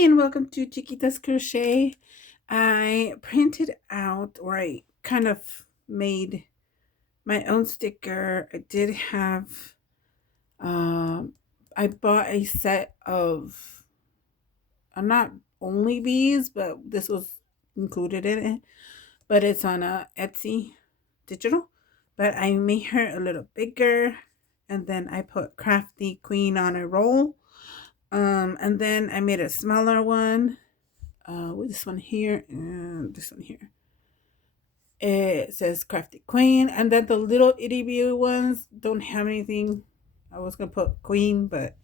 Hi, and welcome to Chiquita's Crochet. I printed out, or I kind of made my own sticker. I did have, um, I bought a set of, not only these, but this was included in it, but it's on a Etsy digital. But I made her a little bigger, and then I put Crafty Queen on a roll. And then I made a smaller one with this one here and this one here. It says Crafty Queen, and then the little itty bitty ones don't have anything. I was gonna put Queen, but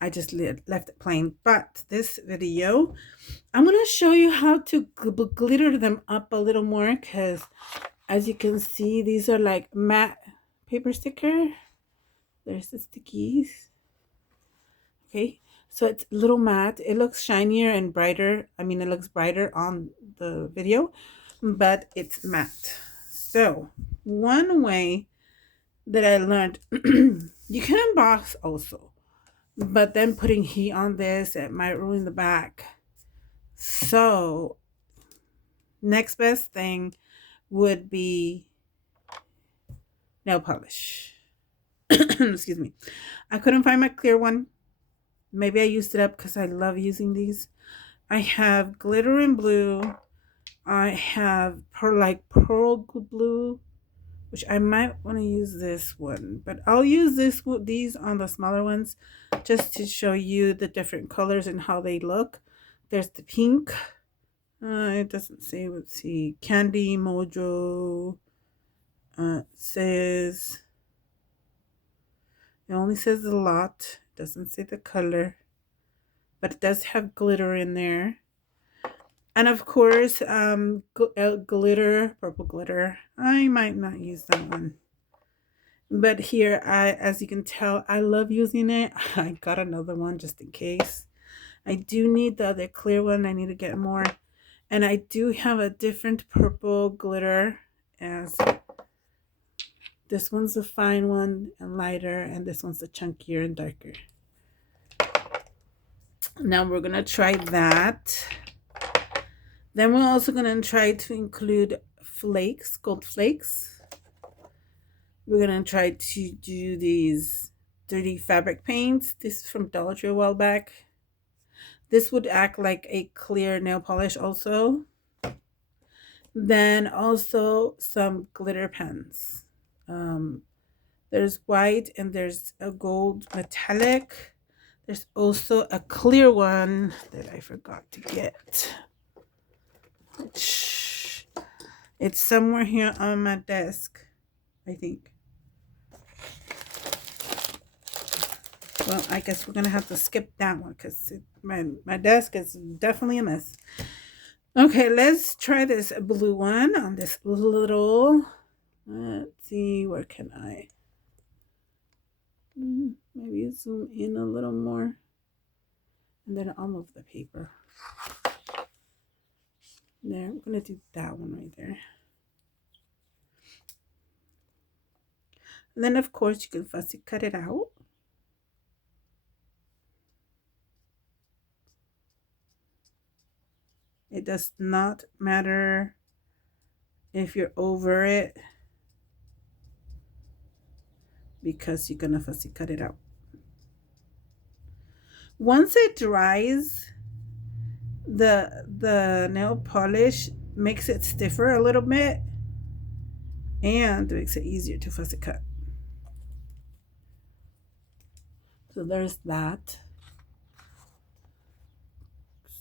I just left it plain. But this video, I'm gonna show you how to glitter them up a little more, because as you can see, these are like matte paper sticker. There's the stickies. Okay, so it's a little matte. It looks shinier and brighter. I mean, it looks brighter on the video, but it's matte. So one way that I learned, you can emboss also, but then putting heat on this, it might ruin the back. So next best thing would be nail polish. Excuse me. I couldn't find my clear one. Maybe I used it up because I love using these. I have glitter in blue. I have pearl blue, which I might want to use this one, but I'll use these on the smaller ones just to show you the different colors and how they look. There's the pink. It doesn't say. Let's see. Candy Mojo. It says. It only says a lot. It doesn't say the color, but it does have glitter in there. And of course, glitter, purple glitter. I might not use that one. But here, as you can tell, I love using it. I got another one just in case. I do need the other clear one. I need to get more. And I do have a different purple glitter, as this one's the fine one and lighter, and this one's the chunkier and darker. Now we're going to try that. Then we're also going to try to include flakes, gold flakes. We're going to try to do these dirty fabric paints. This is from Dollar Tree a while back. This would act like a clear nail polish also. Then also some glitter pens. There's white and there's a gold metallic. There's also a clear one that I forgot to get. It's somewhere here on my desk, I think. Well, I guess we're going to have to skip that one because my desk is definitely a mess. Okay, let's try this blue one on this little, let's see, where can I, maybe zoom in a little more, and then I'll move the paper. There, I'm going to do that one right there. And then, of course, you can fussy cut it out. It does not matter if you're over it, because you're going to fussy cut it out. Once it dries, the nail polish makes it stiffer a little bit and makes it easier to fussy cut. So there's that.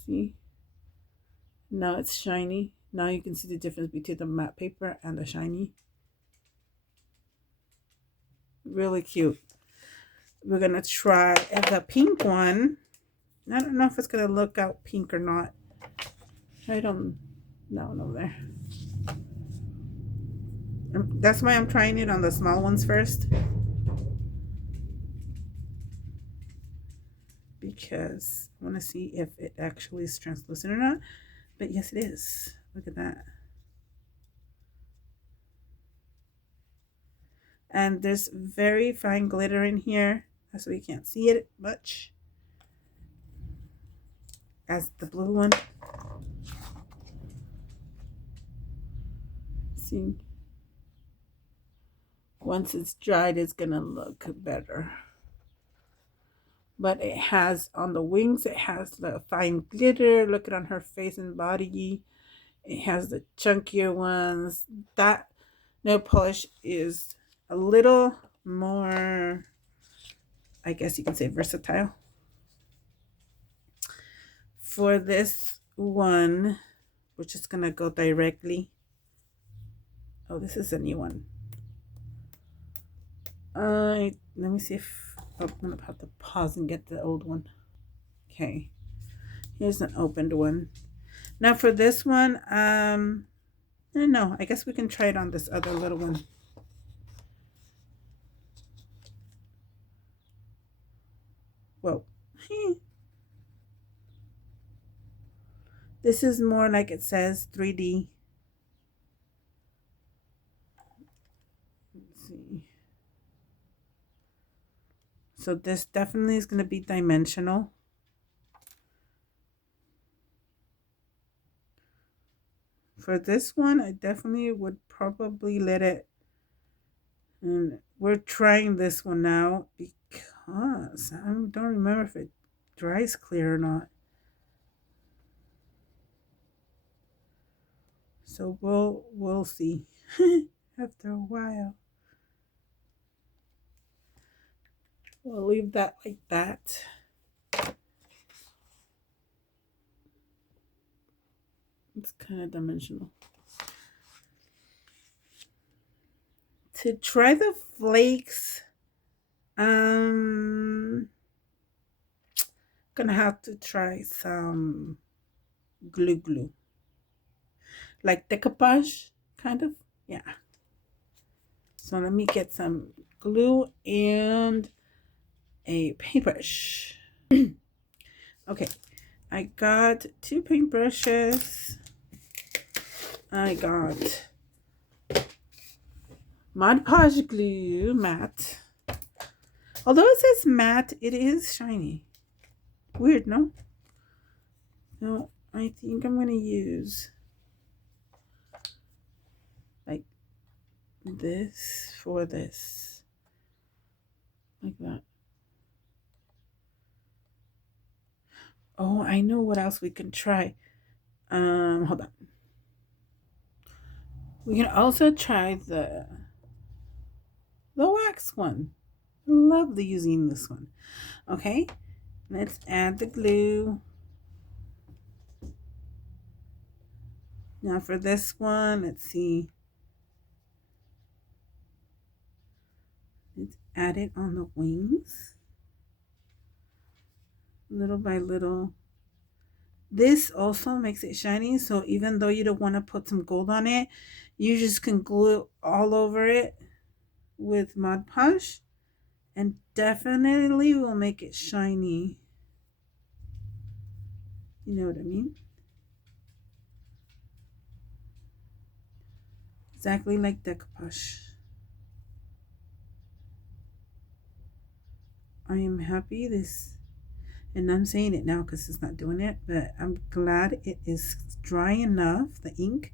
See? Now it's shiny. Now you can see the difference between the matte paper and the shiny. Really cute. We're going to try the pink one. I don't know if it's going to look out pink or not. I don't know there. That's why I'm trying it on the small ones first, because I want to see if it actually is translucent or not. But yes, it is. Look at that. And there's very fine glitter in here, so you can't see it much. as the blue one. See, once it's dried, it's gonna look better. But it has on the wings, it has the fine glitter. Look at on her face and body. It has the chunkier ones. That nail polish is a little more, I guess you can say, versatile. For this one, we're just gonna go directly. Oh, this is a new one. Let me see if I'm gonna have to pause and get the old one. Okay, here's an opened one. Now for this one, I don't know. I guess we can try it on this other little one. Whoa. This is more like it says 3D. Let's see. So this definitely is going to be dimensional. For this one, I definitely would probably let it, and we're trying this one now because I don't remember if it dries clear or not. So we'll see after a while. We'll leave that like that. It's kind of dimensional. To try the flakes, gonna have to try some glue, like decoupage, kind of. Yeah. So let me get some glue and a paintbrush. Okay, I got 2 paintbrushes. I got Mod Podge glue matte. Although it says matte, it is shiny. Weird, no? No, I think I'm gonna use like this for this, like that. Oh, I know what else we can try. Hold on. We can also try the wax one. Love the using this one. Okay, let's add the glue. Now for this one, let's see. Let's add it on the wings, little by little. This also makes it shiny, so even though you don't want to put some gold on it, you just can glue it all over it with Mod Podge, and definitely will make it shiny. You know what I mean? Exactly like decoupage. I am happy this, and I'm saying it now because it's not doing it, but I'm glad it is dry enough, the ink,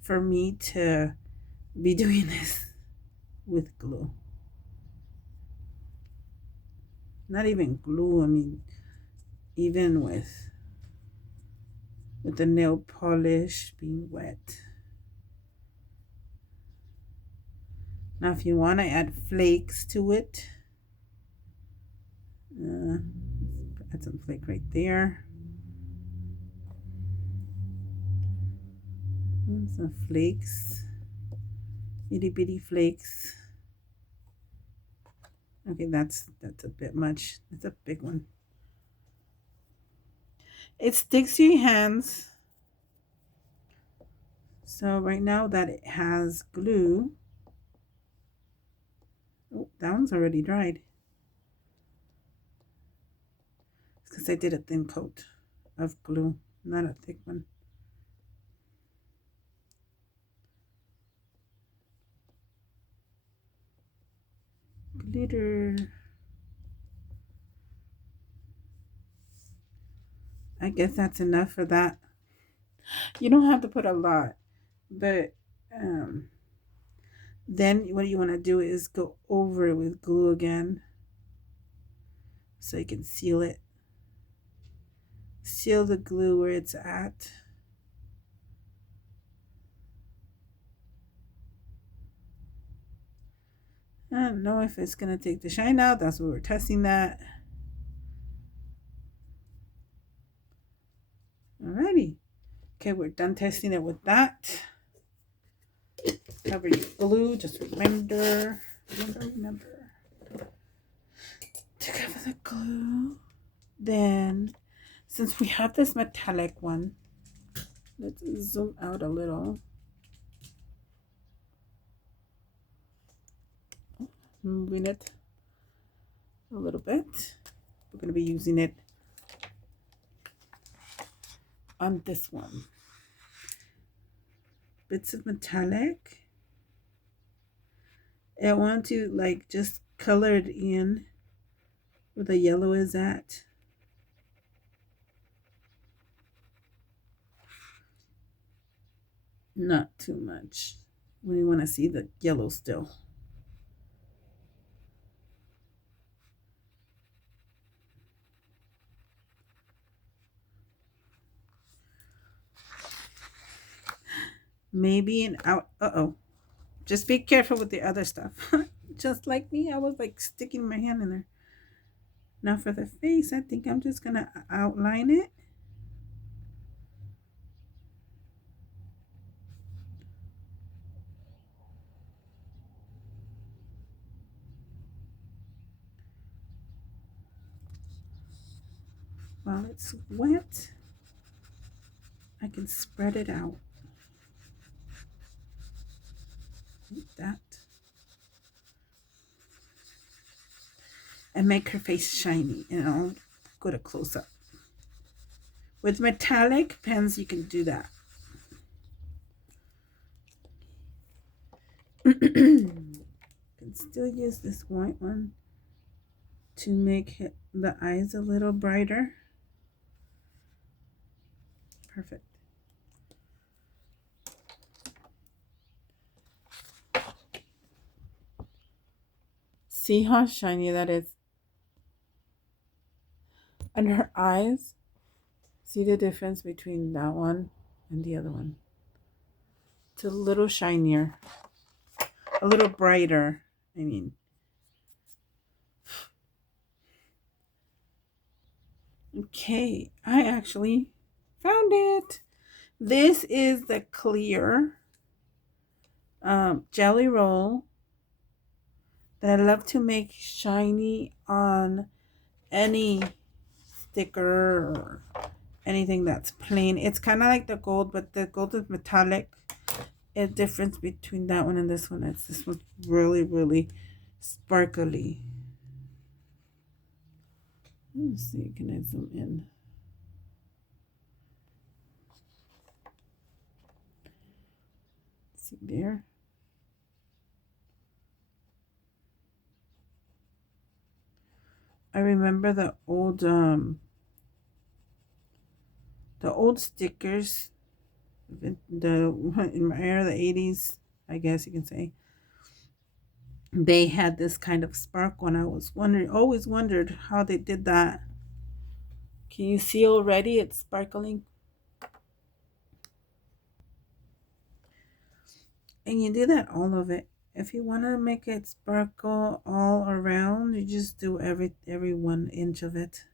for me to be doing this with glue. Not even glue, I mean, even with the nail polish being wet. Now if you want to add flakes to it, add some flake right there. And some flakes, itty bitty flakes. Okay, that's a bit much. It's a big one. It sticks to your hands. So right now that it has glue, oh, that one's already dried. It's because I did a thin coat of glue, not a thick one. Glitter. I guess that's enough for that. You don't have to put a lot, but um, then what you want to do is go over it with glue again so you can seal it. Seal the glue where it's at. I don't know if it's going to take the shine out. That's what we're testing that. Alrighty. Okay, we're done testing it with that. Cover your glue. Just remember to cover the glue. Then, since we have this metallic one, let's zoom out a little. Moving it a little bit. We're going to be using it on this one. Bits of metallic. I want to like just color it in where the yellow is at. Not too much. We want to see the yellow still. Maybe an out. Uh-oh. Just be careful with the other stuff. Just like me, I was like sticking my hand in there. Now for the face, I think I'm just going to outline it. While it's wet, I can spread it out like that. And make her face shiny. And I'll go to close up. With metallic pens, you can do that. You can still use this white one to make the eyes a little brighter. Perfect. See how shiny that is? And her eyes, see the difference between that one and the other one? It's a little shinier, a little brighter, I mean. Okay, I actually found it. This is the clear jelly roll that I love to make shiny on any sticker or anything that's plain. It's kind of like the gold, but the gold is metallic. A difference between that one and this one is this one's really sparkly. Let's see, can I zoom in? See there? I remember the old stickers, in my era, the 80s, I guess you can say. They had this kind of sparkle, and I was always wondered how they did that. Can you see already? It's sparkling. And you do that all of it. If you want to make it sparkle all around, you just do every 1 inch of it.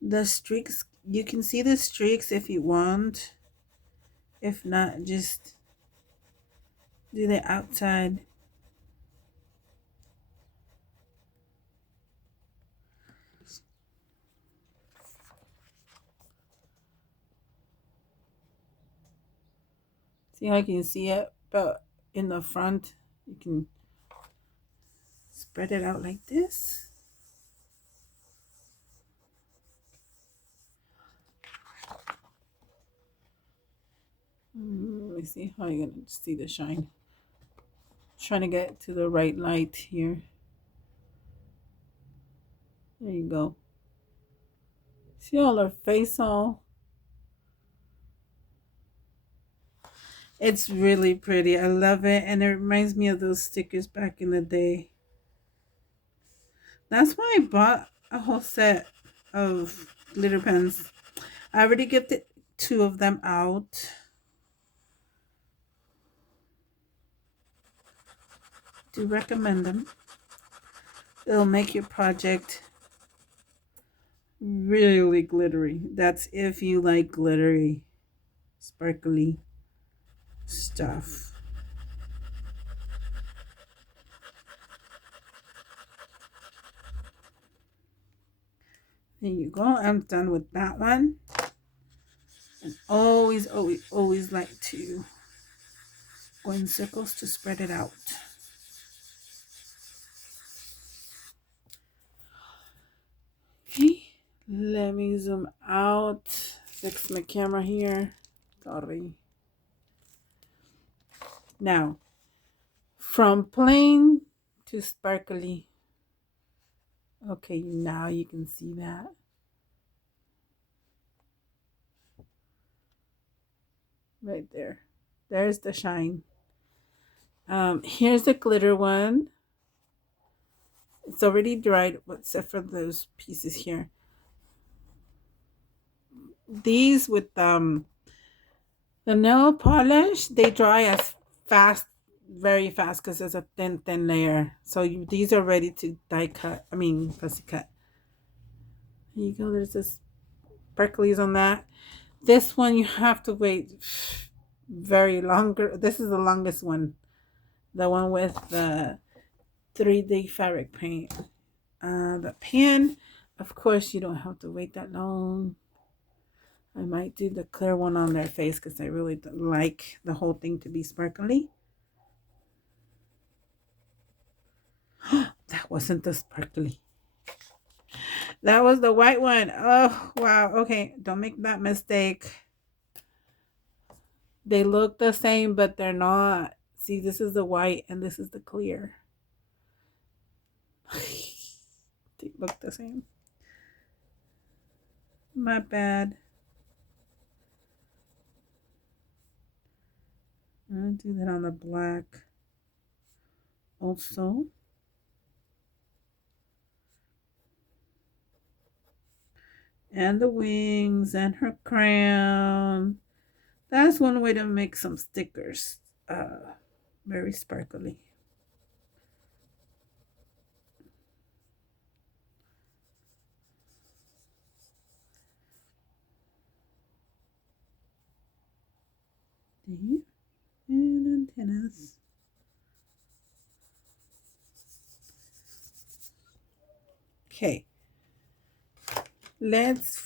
The streaks, you can see the streaks if you want. If not, just do the outside. See how you can see it? But in the front, you can spread it out like this. Let me see how you're going to see the shine. Trying to get to the right light here. There you go. See all her face all? It's really pretty. I love it. And it reminds me of those stickers back in the day. That's why I bought a whole set of glitter pens. I already gifted 2 of them out. Do recommend them. It'll make your project really glittery. That's if you like glittery, sparkly stuff. There you go. I'm done with that one. And always like to go in circles to spread it out. Okay, let me zoom out. Fix my camera here. Sorry. Now, from plain to sparkly. Okay, now you can see that. Right there. There's the shine. Here's the glitter one. It's already dried except for those pieces here. These with the nail polish, they dry as fast, very fast, because there's a thin layer. So these are ready to die cut. I mean, fussy cut. Here you go. There's this sparklies on that. This one you have to wait very longer. This is the longest one. The one with the 3D fabric paint. The pen, of course, you don't have to wait that long. I might do the clear one on their face because I really don't like the whole thing to be sparkly. That wasn't the sparkly. That was the white one. Oh, wow. Okay, don't make that mistake. They look the same, but they're not. See, this is the white and this is the clear. They look the same. My bad. I'll do that on the black also. And the wings and her crown. That's one way to make some stickers. Very sparkly. And antennas. Okay. Let's